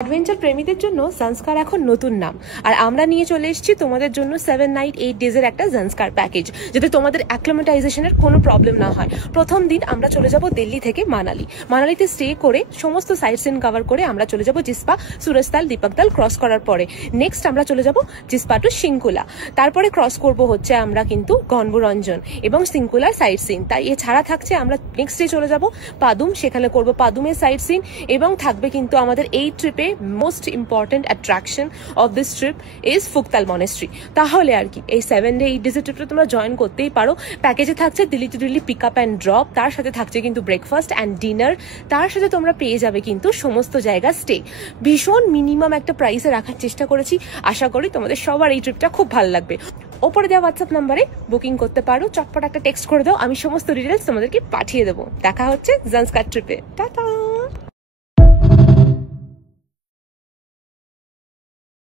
Adventure প্রেমীদের জন্য জান্সকার এখন নতুন নাম, আর আমরা নিয়ে চলে এসেছি তোমাদের জন্য 7 নাইট 8 ডেজের একটা জান্সকার প্যাকেজ, যাতে তোমাদের অ্যাক্লিমেটাইজেশনের কোনো প্রবলেম না হয়। প্রথম দিন আমরা চলে যাব দিল্লি থেকে মানালিতে স্টে করে সমস্ত সাইট সিন কভার করে আমরা চলে যাব জিসপা, সুরজতাল, দীপকতাল ক্রস করার পরে নেক্সট আমরা চলে যাব জিসপা টু সিংকুলা, তারপরে ক্রস করব হচ্ছে আমরা কিন্তু গণবরঞ্জন এবং সিংকুলার সাইট সিন। তাই এছাড়া থাকছে আমরা নেক্সট ডে চলে যাব পাদুম, সেখানে করব পাদুমের সাইট সিন, এবং থাকবে কিন্তু আমাদের এই ট্রিপে most important attraction of this trip is Phugtal monastery. তাহলে আর কি এই 7 ডে 8 ডেজের ট্রিপটা তোমরা জয়েন করতেই পারো। প্যাকেজে থাকছে Delhi to Delhi pick up and drop, তার সাথে থাকছে কিন্তু ব্রেকফাস্ট অ্যান্ড ডিনার, তার সাথে তোমরা পেয়ে যাবে কিন্তু সমস্ত জায়গা স্টে। ভীষণ মিনিমাম একটা প্রাইসে রাখার চেষ্টা করেছি, আশা করি তোমাদের সবার এই ট্রিপটা খুব ভালো লাগবে। ওপরে দেওয়া হোয়াটসঅ্যাপ নাম্বারে বুকিং করতে পারো, চটপট একটা টেক্সট করে দাও, আমি সমস্ত ডিটেলস তোমাদেরকে পাঠিয়ে দেবো। দেখা হচ্ছে জান্সকার ট্রিপে। টাটা।